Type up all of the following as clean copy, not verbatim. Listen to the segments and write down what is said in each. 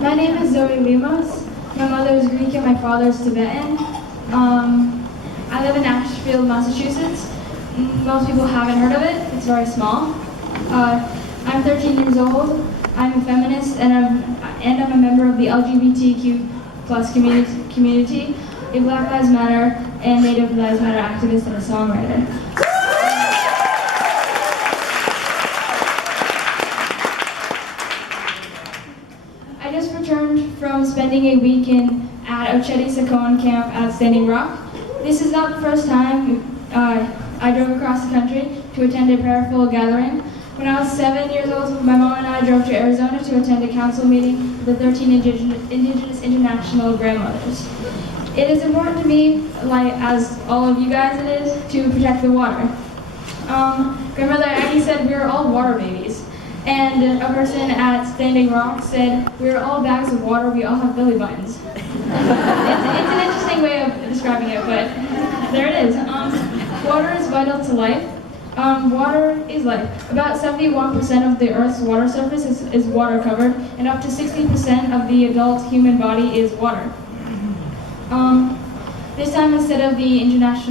My name is Zoe Limos. My mother is Greek and my father is Tibetan. I live in Ashfield, Massachusetts. Most people haven't heard of it. It's very small. I'm 13 years old. I'm a feminist and I'm a member of the LGBTQ plus community, a Black Lives Matter and Native Lives Matter activist and a songwriter. I just returned from spending a weekend at Oceti Sakon camp at Standing Rock. This is not the first time I drove across the country to attend a prayerful gathering. When I was 7 years old, my mom and I drove to Arizona to attend a council meeting with the 13 Indigenous International Grandmothers. It is important to me, like as all of you guys it is, to protect the water. Grandmother Aggie said we are all water babies. And a person at Standing Rock said, we're all bags of water, we all have belly buttons. It's an interesting way of describing it, but there it is. Water is vital to life. Water is life. About 71% of the Earth's water surface is water covered, and up to 60% of the adult human body is water. This time, instead of the Indigenous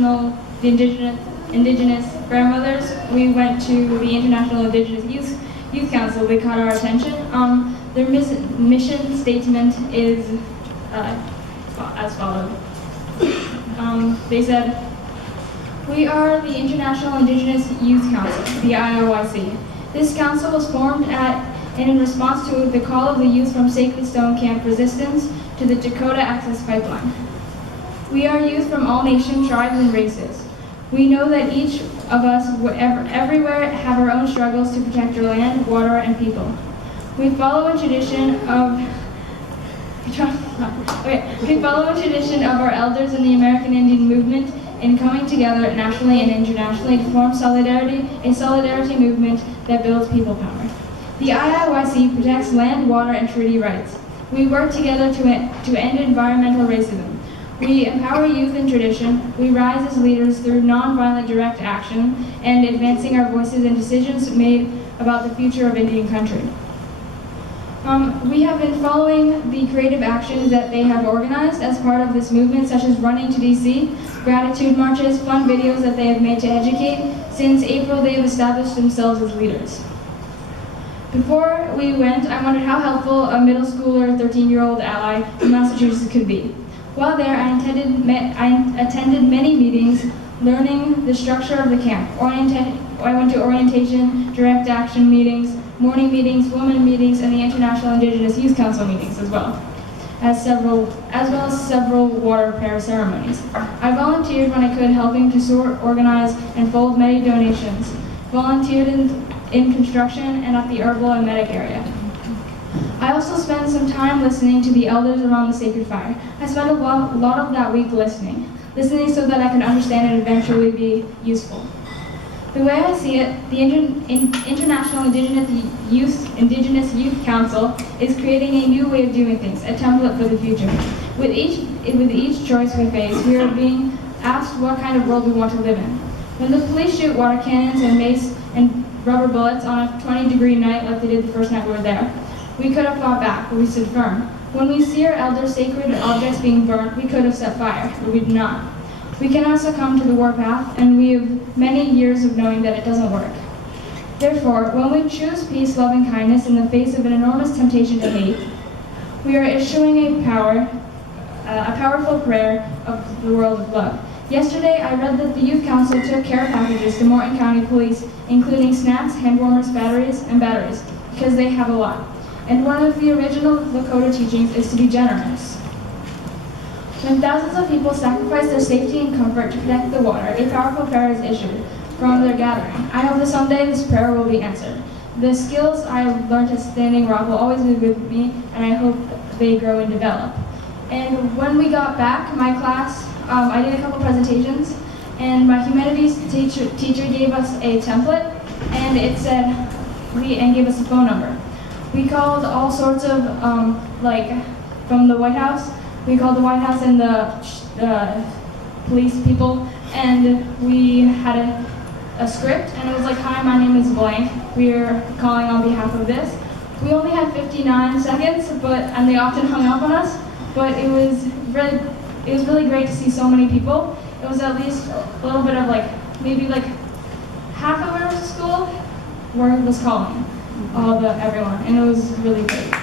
grandmothers, we went to the International Indigenous Youth Council. They caught our attention. Their mission statement is as follows. They said, "We are the International Indigenous Youth Council, the IIYC. This council was formed in response to the call of the youth from Sacred Stone Camp Resistance to the Dakota Access Pipeline. We are youth from all nations, tribes, and races. We know that each of us, everywhere, have our own struggles to protect our land, water, and people. We follow a tradition of our elders in the American Indian movement in coming together nationally and internationally to form a solidarity movement that builds people power. The IIYC protects land, water, and treaty rights. We work together to end environmental racism. We empower youth in tradition. We rise as leaders through nonviolent direct action and advancing our voices and decisions made about the future of Indian country. We have been following the creative actions that they have organized as part of this movement, such as running to DC, gratitude marches, fun videos that they have made to educate. Since April, they have established themselves as leaders. Before we went, I wondered how helpful a middle schooler, 13-year-old ally in Massachusetts could be. While there, I attended many meetings, learning the structure of the camp. I went to orientation, direct action meetings, morning meetings, women meetings, and the International Indigenous Youth Council meetings as well as several water prayer ceremonies. I volunteered when I could, helping to sort, organize, and fold many donations. Volunteered in construction and at the herbal and medic area. I also spent some time listening to the elders around the sacred fire. I spent a lot of that week listening so that I could understand and eventually be useful. The way I see it, the International Indigenous Youth Council is creating a new way of doing things, a template for the future. With each choice we face, we are being asked what kind of world we want to live in. When the police shoot water cannons and mace and rubber bullets on a 20-degree night like they did the first night we were there, we could have fought back, but we stood firm. When we see our elders' sacred objects being burnt, we could have set fire, but we did not. We cannot succumb to the warpath, and we have many years of knowing that it doesn't work. Therefore, when we choose peace, love, and kindness in the face of an enormous temptation to hate, we are issuing a powerful prayer of the world of love. Yesterday, I read that the Youth Council took care packages to Morton County Police, including snacks, hand warmers, batteries, because they have a lot. And one of the original Lakota teachings is to be generous. When thousands of people sacrifice their safety and comfort to protect the water, a powerful prayer is issued from their gathering. I hope that someday this prayer will be answered. The skills I have learned at Standing Rock will always be with me, and I hope they grow and develop. And when we got back, my class, I did a couple presentations, and my humanities teacher gave us a template, and it said, and gave us a phone number. We called all sorts of, from the White House. We called the White House and the police people, and we had a script, and it was like, "Hi, my name is blank. We are calling on behalf of this." We only had 59 seconds, and they often hung up on us. But it was really great to see so many people. It was at least a little bit of maybe half of our school was calling everyone, and it was really great.